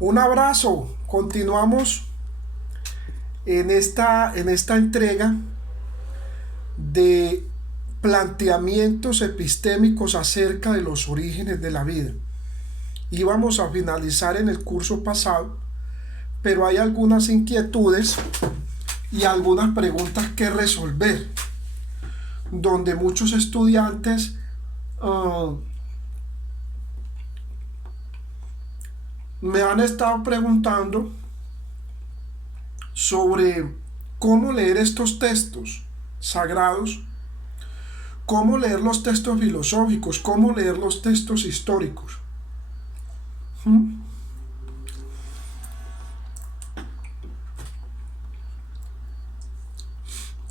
Un abrazo. Continuamos en esta entrega de planteamientos epistémicos acerca de los orígenes de la vida. Íbamos a finalizar en el curso pasado, pero hay algunas inquietudes y algunas preguntas que resolver, donde muchos estudiantes me han estado preguntando sobre cómo leer estos textos sagrados, cómo leer los textos filosóficos, cómo leer los textos históricos.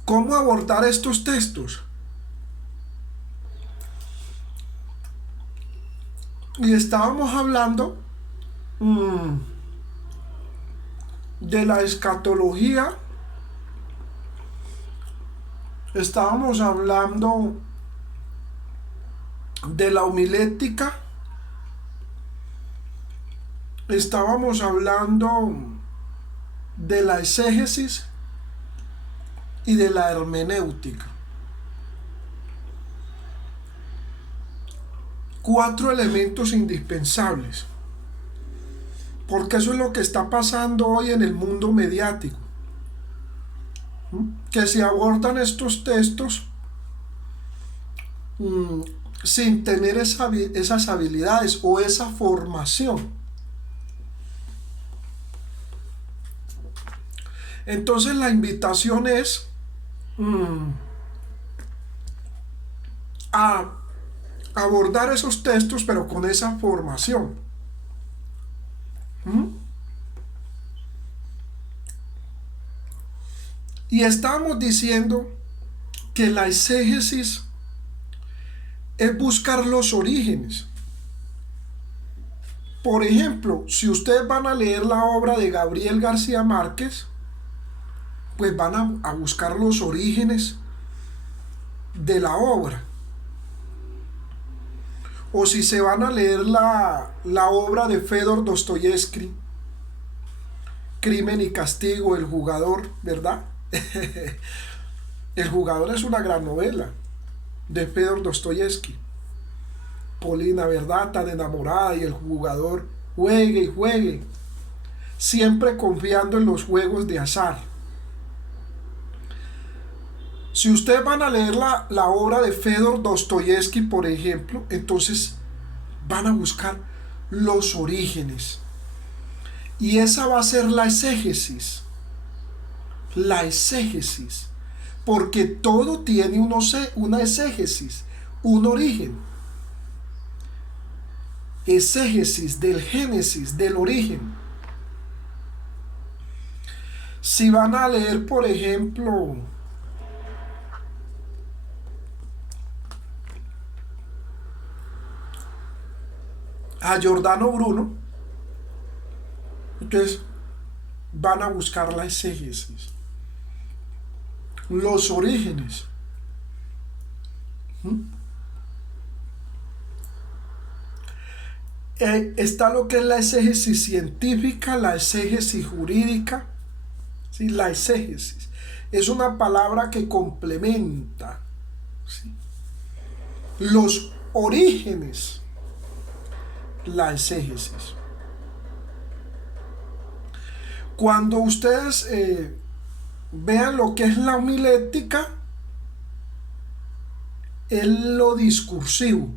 ¿Cómo abordar estos textos? Y estábamos hablando de la escatología, estábamos hablando de la homilética, estábamos hablando de la exégesis y de la hermenéutica. 4 elementos indispensables, porque eso es lo que está pasando hoy en el mundo mediático, que se abordan estos textos sin tener esas habilidades o esa formación. Entonces la invitación es a abordar esos textos, pero con esa formación. Y estamos diciendo que la exégesis es buscar los orígenes. Por ejemplo, si ustedes van a leer la obra de Gabriel García Márquez, pues van a buscar los orígenes de la obra. O si se van a leer la obra de Fedor Dostoyevsky, Crimen y Castigo, El Jugador, ¿verdad? El Jugador es una gran novela de Fedor Dostoyevsky. Polina, ¿verdad? Tan enamorada y el jugador juegue y juegue, siempre confiando en los juegos de azar. Si ustedes van a leer la obra de Fedor Dostoyevsky, por ejemplo, entonces van a buscar los orígenes. Y esa va a ser la exégesis. La exégesis. Porque todo tiene una exégesis, un origen. Exégesis del génesis, del origen. Si van a leer, por ejemplo, a Giordano Bruno, entonces van a buscar la exégesis, los orígenes. Está lo que es la exégesis científica, la exégesis jurídica. ¿Sí? La exégesis es una palabra que complementa, ¿sí?, los orígenes. La exégesis. Cuando ustedes vean lo que es la homilética, es lo discursivo,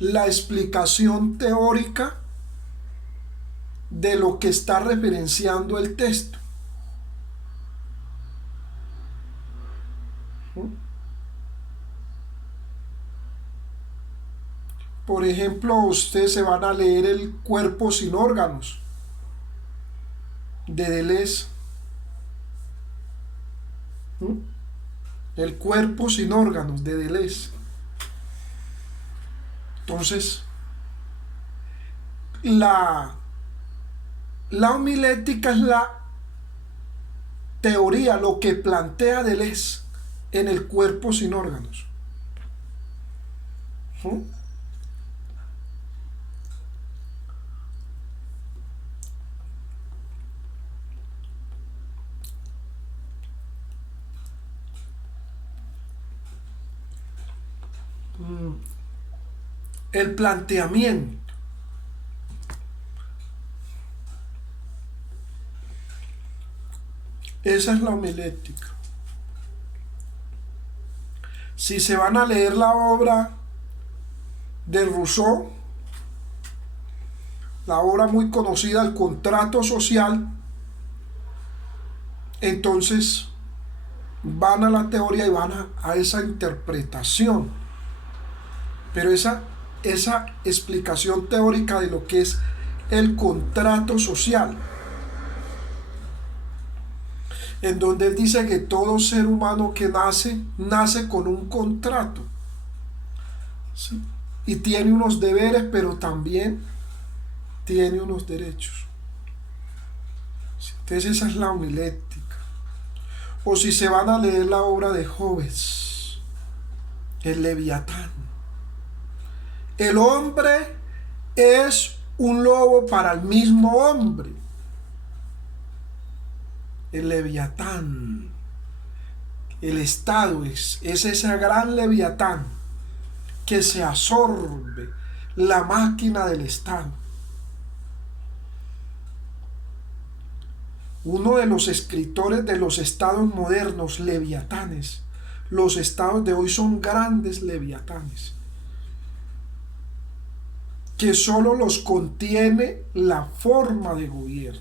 la explicación teórica de lo que está referenciando el texto. Por ejemplo, ustedes se van a leer El cuerpo sin órganos de Deleuze. El cuerpo sin órganos de Deleuze. Entonces, la homilética es la teoría, lo que plantea Deleuze en El cuerpo sin órganos. El planteamiento. Esa es la homilética. Si se van a leer la obra de Rousseau, la obra muy conocida, El contrato social, entonces van a la teoría y van a esa interpretación. Pero esa explicación teórica de lo que es el contrato social, en donde él dice que todo ser humano que nace con un contrato, ¿sí? Y tiene unos deberes, pero también tiene unos derechos. Entonces esa es la homilética. O si se van a leer la obra de Hobbes, el Leviatán. El hombre es un lobo para el mismo hombre. El Leviatán. El Estado es ese gran Leviatán que se absorbe la máquina del Estado. Uno de los escritores de los estados modernos, leviatanes. Los estados de hoy son grandes leviatanes, que solo los contiene la forma de gobierno.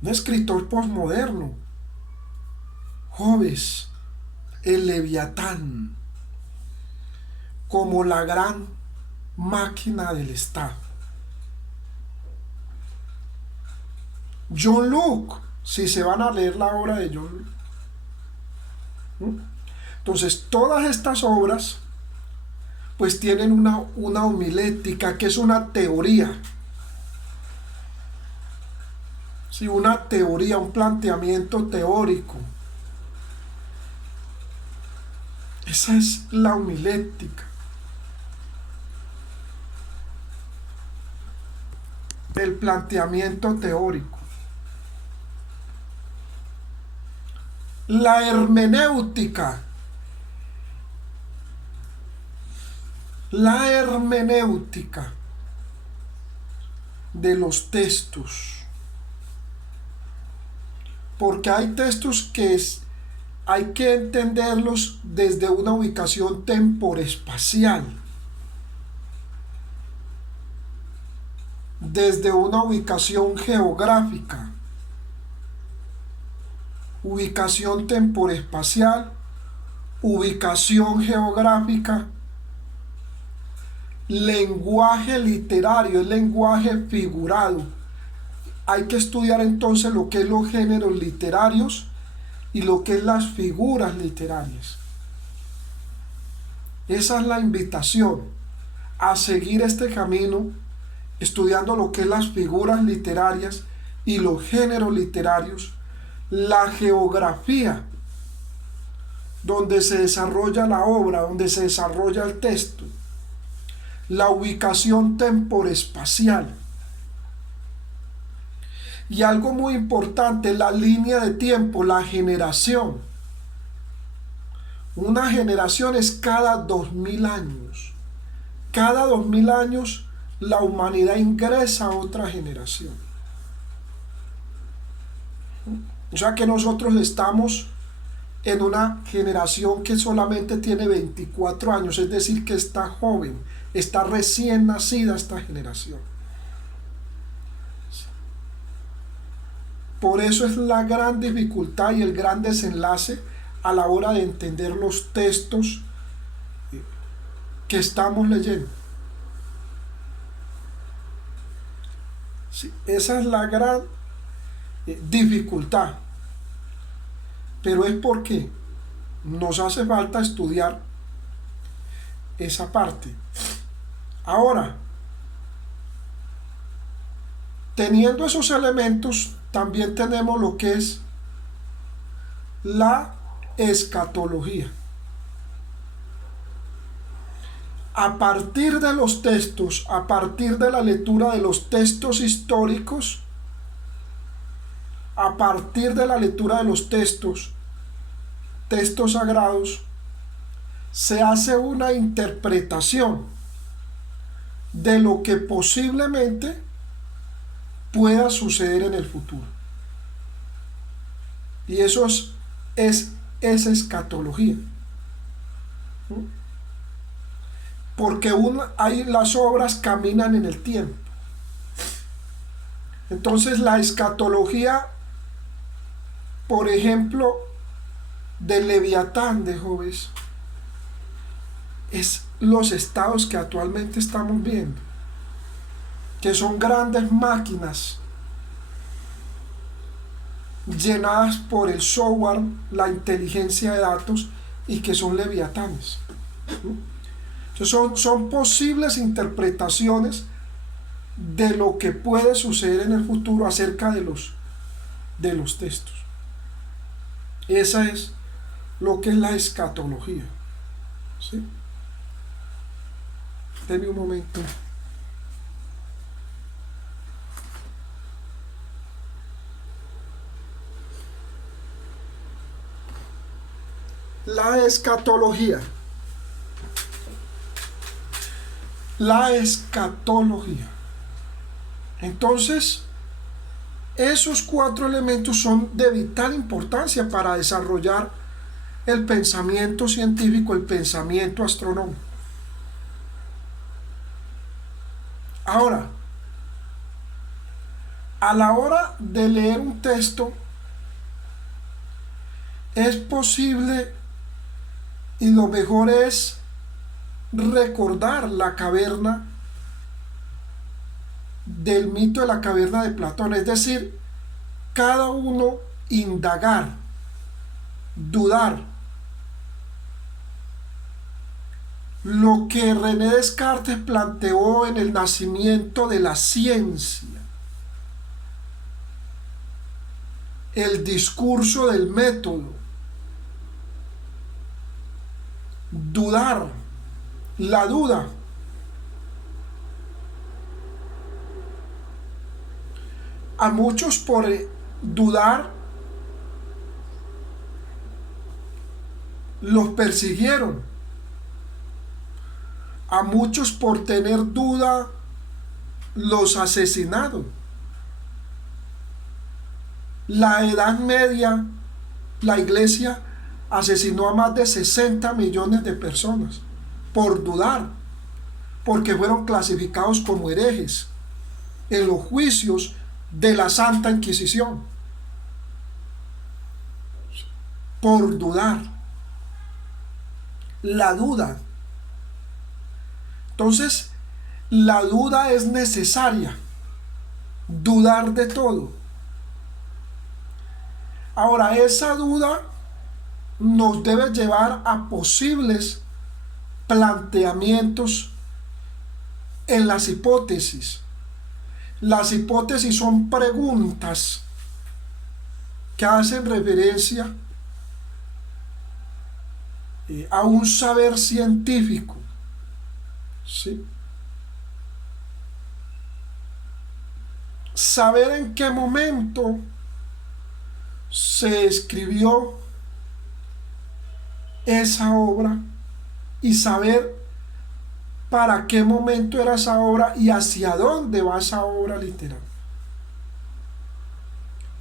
Un escritor posmoderno, Hobbes, el Leviatán, como la gran máquina del Estado. John Locke, si se van a leer la obra de John Locke. Entonces, todas estas obras pues tienen una homilética, que es una teoría. Sí, una teoría, un planteamiento teórico. Esa es la homilética. El planteamiento teórico. La hermenéutica. La hermenéutica de los textos. Porque hay textos que hay que entenderlos desde una ubicación temporespacial, desde una ubicación geográfica, ubicación temporespacial, ubicación geográfica, lenguaje literario, el lenguaje figurado. Hay que estudiar entonces lo que es los géneros literarios y lo que es las figuras literarias. Esa es la invitación, a seguir este camino, estudiando lo que es las figuras literarias y los géneros literarios, la geografía, donde se desarrolla la obra, donde se desarrolla el texto, la ubicación temporespacial. Y algo muy importante, la línea de tiempo, la generación. Una generación es cada 2000 años. Cada 2000 años la humanidad ingresa a otra generación. O sea que nosotros estamos en una generación que solamente tiene 24 años, es decir, que está joven, está recién nacida esta generación. Por eso es la gran dificultad y el gran desenlace a la hora de entender los textos que estamos leyendo. Sí, esa es la gran dificultad. Pero es porque nos hace falta estudiar esa parte. Ahora, teniendo esos elementos, también tenemos lo que es la escatología. A partir de los textos, a partir de la lectura de los textos históricos, a partir de la lectura de los textos sagrados, se hace una interpretación de lo que posiblemente pueda suceder en el futuro. Y eso es esa escatología. Porque hay las obras caminan en el tiempo. Entonces la escatología, por ejemplo, del Leviatán de Jobes, es los estados que actualmente estamos viendo, que son grandes máquinas llenadas por el software, la inteligencia de datos, y que son leviatanes. Entonces son posibles interpretaciones de lo que puede suceder en el futuro acerca de los textos. Esa es lo que es la escatología. ¿Sí? Deme un momento. La escatología. La escatología. Entonces, esos 4 elementos son de vital importancia para desarrollar el pensamiento científico, el pensamiento astronómico. Ahora, a la hora de leer un texto, es posible, y lo mejor es recordar la caverna del mito de la caverna de Platón, es decir, cada uno indagar, dudar. Lo que René Descartes planteó en el nacimiento de la ciencia, el discurso del método, dudar, la duda. A muchos por dudar los persiguieron. A muchos por tener duda los asesinaron. La Edad Media, la Iglesia asesinó a más de 60 millones de personas por dudar, porque fueron clasificados como herejes en los juicios de la Santa Inquisición, por dudar. La duda. Entonces, la duda es necesaria, dudar de todo. Ahora, esa duda nos debe llevar a posibles planteamientos en las hipótesis. Las hipótesis son preguntas que hacen referencia a un saber científico. ¿Sí? Saber en qué momento se escribió esa obra y saber para qué momento era esa obra y hacia dónde va esa obra literal.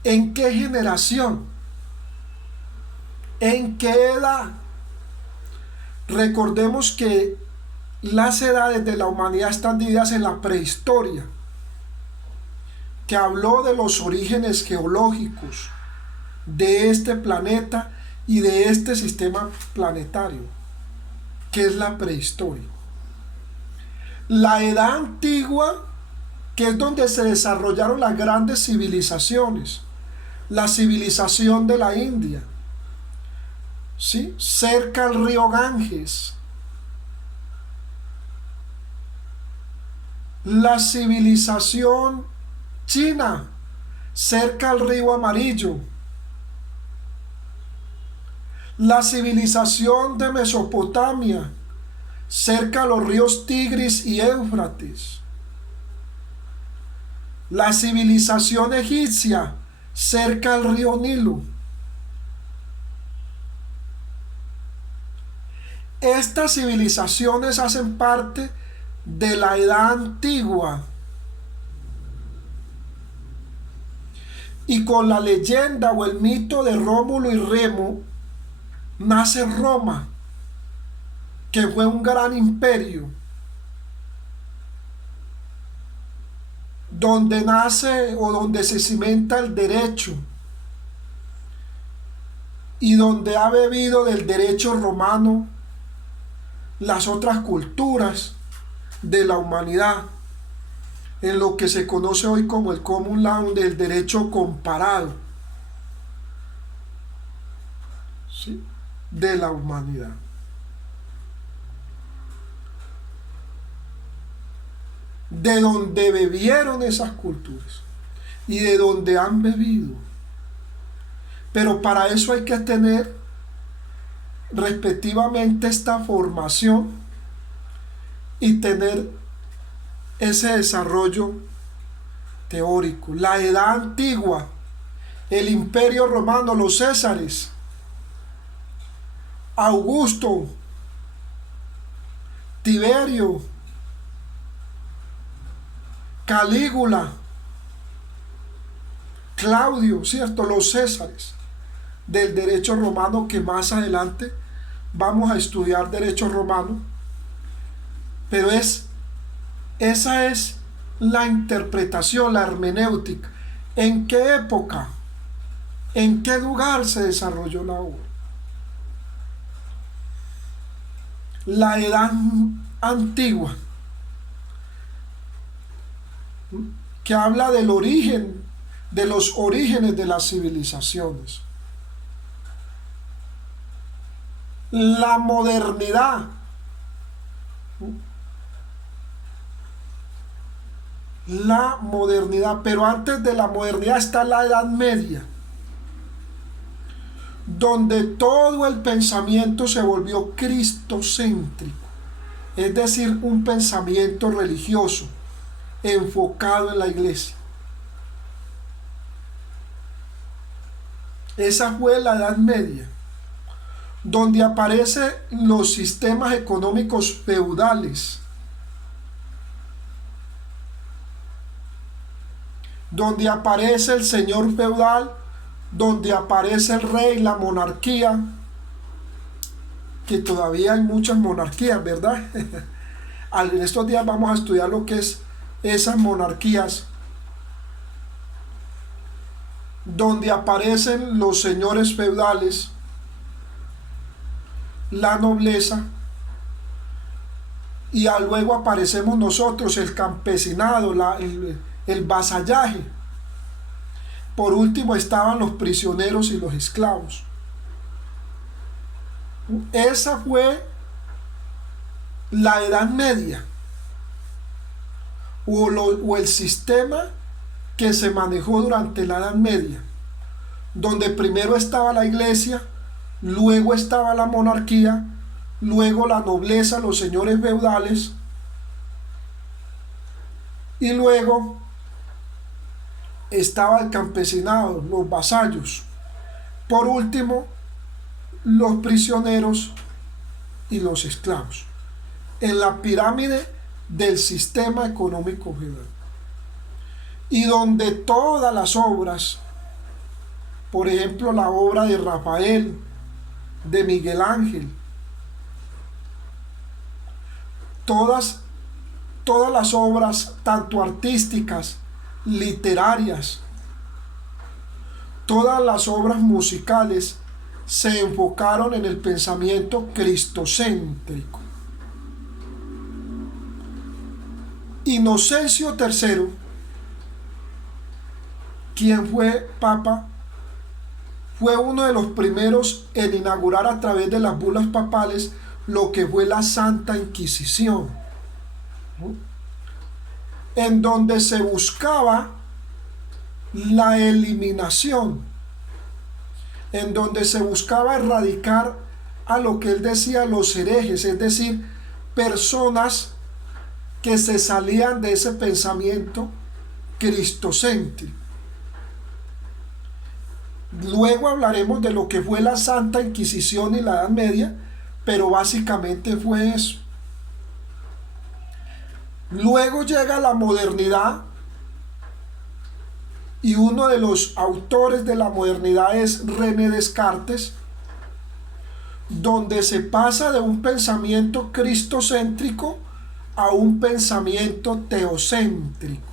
¿En qué generación? ¿En qué edad? Recordemos que las edades de la humanidad están divididas en la prehistoria, que habló de los orígenes geológicos de este planeta y de este sistema planetario, que es la prehistoria. La edad antigua, que es donde se desarrollaron las grandes civilizaciones, la civilización de la India, ¿sí? Cerca al río Ganges, la civilización china, cerca al río Amarillo, la civilización de Mesopotamia, cerca a los ríos Tigris y Éufrates, la civilización egipcia, cerca al río Nilo. Estas civilizaciones hacen parte de la edad antigua. Y con la leyenda o el mito de Rómulo y Remo nace Roma, que fue un gran imperio, donde nace o donde se cimenta el derecho y donde ha bebido del derecho romano las otras culturas de la humanidad, en lo que se conoce hoy como el common law del derecho comparado, ¿sí?, de la humanidad. De donde bebieron esas culturas y de donde han bebido. Pero para eso hay que tener respectivamente esta formación y tener ese desarrollo teórico. La edad antigua, el imperio romano, los Césares, Augusto, Tiberio, Calígula, Claudio, ¿cierto? Los Césares del derecho romano, que más adelante vamos a estudiar derecho romano, pero esa es la interpretación, la hermenéutica. ¿En qué época, en qué lugar se desarrolló la obra? La edad antigua, que habla del origen, de los orígenes de las civilizaciones. La modernidad, pero antes de la modernidad está la Edad Media, donde todo el pensamiento se volvió cristocéntrico, es decir, un pensamiento religioso enfocado en la iglesia. Esa fue la Edad Media, donde aparecen los sistemas económicos feudales, donde aparece el señor feudal, donde aparece el rey, la monarquía, que todavía hay muchas monarquías, ¿verdad? En estos días vamos a estudiar lo que es esas monarquías, donde aparecen los señores feudales, la nobleza, y luego aparecemos nosotros, el campesinado, el vasallaje. Por último estaban los prisioneros y los esclavos. Esa fue la Edad Media, o el sistema que se manejó durante la Edad Media, donde primero estaba la iglesia, luego estaba la monarquía, luego la nobleza, los señores feudales, y luego estaba el campesinado, los vasallos, por último los prisioneros y los esclavos, en la pirámide del sistema económico feudal. Y donde todas las obras, por ejemplo la obra de Rafael, de Miguel Ángel, todas las obras, tanto artísticas, literarias, todas las obras musicales, se enfocaron en el pensamiento cristocéntrico. Inocencio III, quien fue papa, fue uno de los primeros en inaugurar a través de las bulas papales lo que fue la Santa Inquisición, ¿no?, en donde se buscaba la eliminación, en donde se buscaba erradicar a lo que él decía los herejes, es decir, personas que se salían de ese pensamiento cristocéntrico. Luego hablaremos de lo que fue la Santa Inquisición y la Edad Media, pero básicamente fue eso. Luego llega la modernidad y uno de los autores de la modernidad es René Descartes, donde se pasa de un pensamiento cristocéntrico a un pensamiento teocéntrico.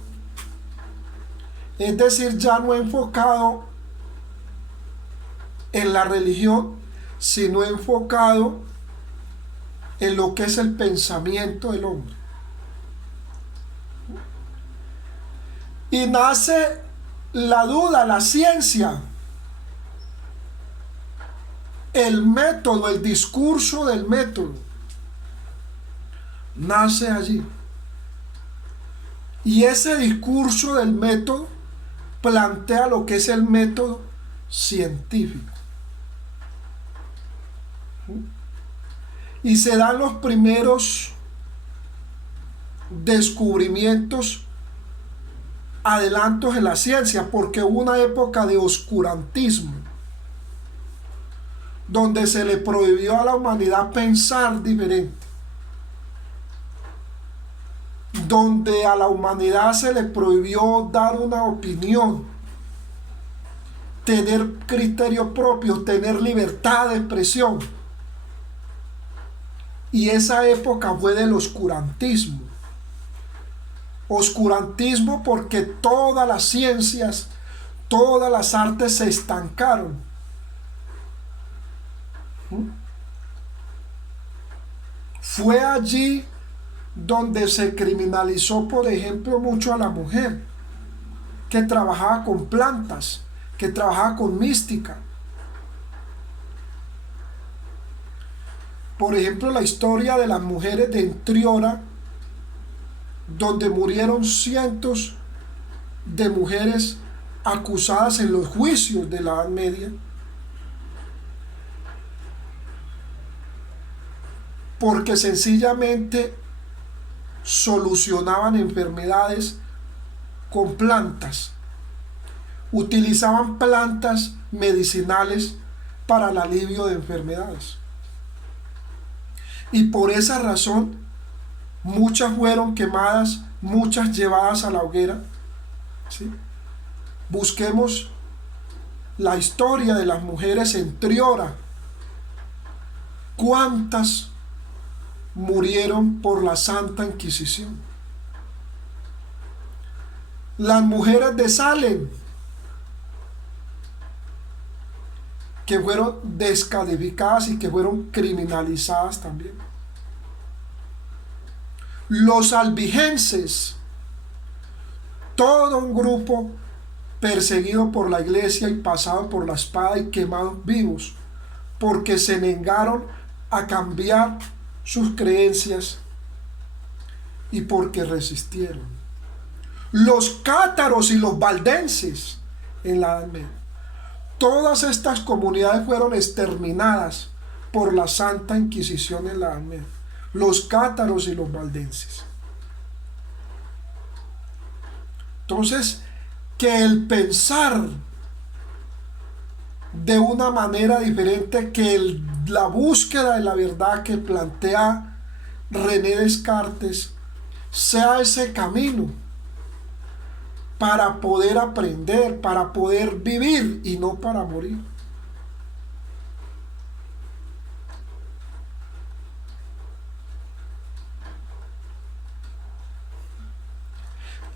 Es decir, ya no enfocado en la religión, sino enfocado en lo que es el pensamiento del hombre. Y nace la duda, la ciencia, el método, el discurso del método, nace allí. Y ese discurso del método plantea lo que es el método científico. Y se dan los primeros descubrimientos, adelantos en la ciencia, porque hubo una época de oscurantismo, donde se le prohibió a la humanidad pensar diferente, donde a la humanidad se le prohibió dar una opinión, tener criterio propio, tener libertad de expresión. Y esa época fue del oscurantismo. Oscurantismo porque todas las ciencias, todas las artes se estancaron. Fue allí donde se criminalizó, por ejemplo, mucho a la mujer que trabajaba con plantas, que trabajaba con mística. Por ejemplo, la historia de las mujeres de Entriora, donde murieron cientos de mujeres acusadas en los juicios de la Edad Media, porque sencillamente solucionaban enfermedades con plantas, utilizaban plantas medicinales para el alivio de enfermedades. Y por esa razón, muchas fueron quemadas, muchas llevadas a la hoguera. ¿Sí? Busquemos la historia de las mujeres en Triora. ¿Cuántas murieron por la Santa Inquisición? Las mujeres de Salem, que fueron descalificadas y que fueron criminalizadas también. Los albigenses, todo un grupo perseguido por la iglesia y pasado por la espada y quemados vivos, porque se negaron a cambiar sus creencias y porque resistieron. Los cátaros y los valdenses en la Edad Media. Todas estas comunidades fueron exterminadas por la Santa Inquisición en la Edad Media. Los cátaros y los valdenses. Entonces, que el pensar de una manera diferente, que la búsqueda de la verdad que plantea René Descartes sea ese camino para poder aprender, para poder vivir y no para morir.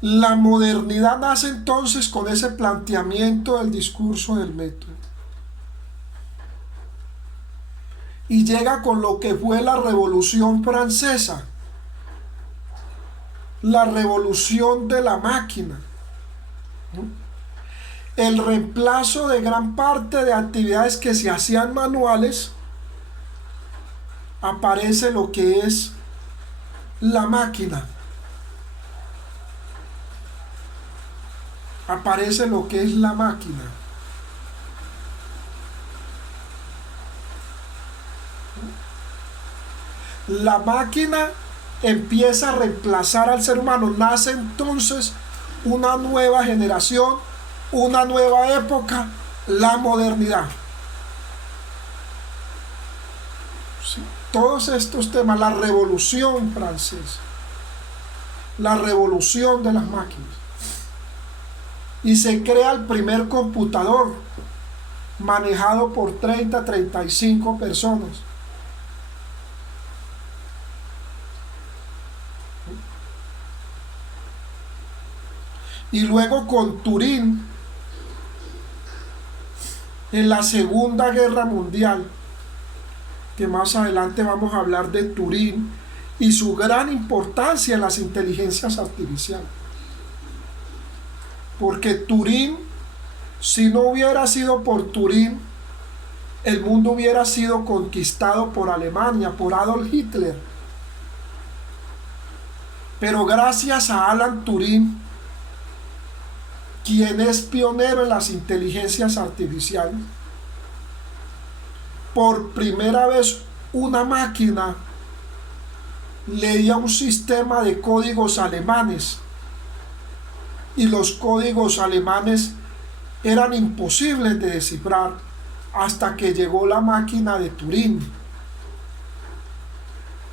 La modernidad nace entonces con ese planteamiento del discurso del método. Y llega con lo que fue la Revolución Francesa, la revolución de la máquina, ¿no? El reemplazo de gran parte de actividades que se hacían manuales, aparece lo que es la máquina. Aparece lo que es la máquina. La máquina empieza a reemplazar al ser humano. Nace entonces una nueva generación, una nueva época, la modernidad. Sí, todos estos temas, la Revolución Francesa. la revolución de las máquinas. Y se crea el primer computador manejado por 35 personas. Y luego con Turing, en la Segunda Guerra Mundial, que más adelante vamos a hablar de Turing y su gran importancia en las inteligencias artificiales. Porque Turing, si no hubiera sido por Turing, el mundo hubiera sido conquistado por Alemania, por Adolf Hitler. Pero gracias a Alan Turing, quien es pionero en las inteligencias artificiales, por primera vez una máquina leía un sistema de códigos alemanes, y los códigos alemanes eran imposibles de descifrar hasta que llegó la máquina de Turing,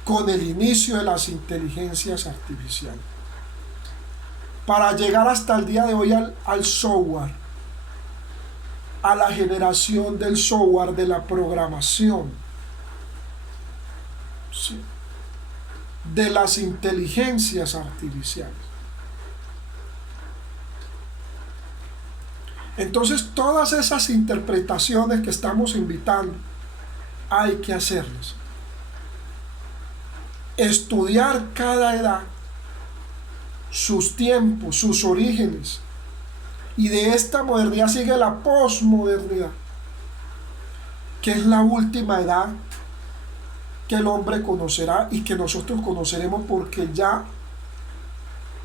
con el inicio de las inteligencias artificiales, para llegar hasta el día de hoy al software, a la generación del software, de la programación, ¿sí?, de las inteligencias artificiales. Entonces, todas esas interpretaciones que estamos invitando, hay que hacerlas. Estudiar cada edad, sus tiempos, sus orígenes. Y de esta modernidad sigue la posmodernidad, que es la última edad que el hombre conocerá y que nosotros conoceremos, porque ya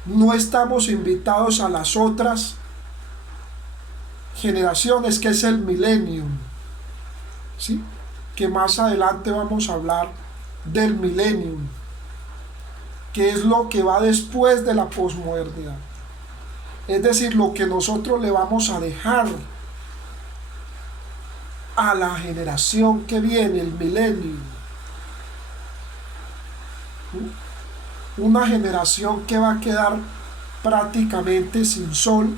no estamos invitados a las otras generaciones, que es el millennium, ¿sí?, que más adelante vamos a hablar del millennium, que es lo que va después de la posmodernidad. Es decir, lo que nosotros le vamos a dejar a la generación que viene, el millennium. Una generación que va a quedar prácticamente sin sol,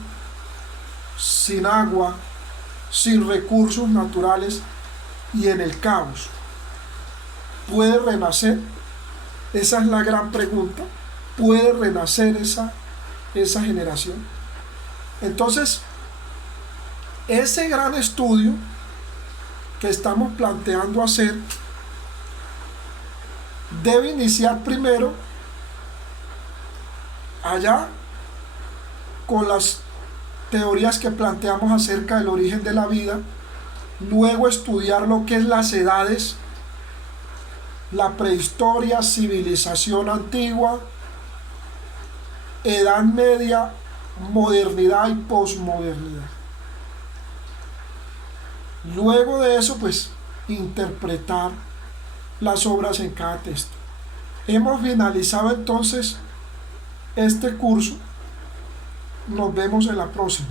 sin agua, sin recursos naturales y en el caos. ¿Puede renacer? Esa es la gran pregunta. ¿Puede renacer esa generación? Entonces, ese gran estudio que estamos planteando hacer debe iniciar primero allá con las teorías que planteamos acerca del origen de la vida, luego estudiar lo que es las edades, la prehistoria, civilización antigua, edad media, modernidad y posmodernidad. Luego de eso, pues, interpretar las obras en cada texto. Hemos finalizado entonces este curso. Nos vemos en la próxima.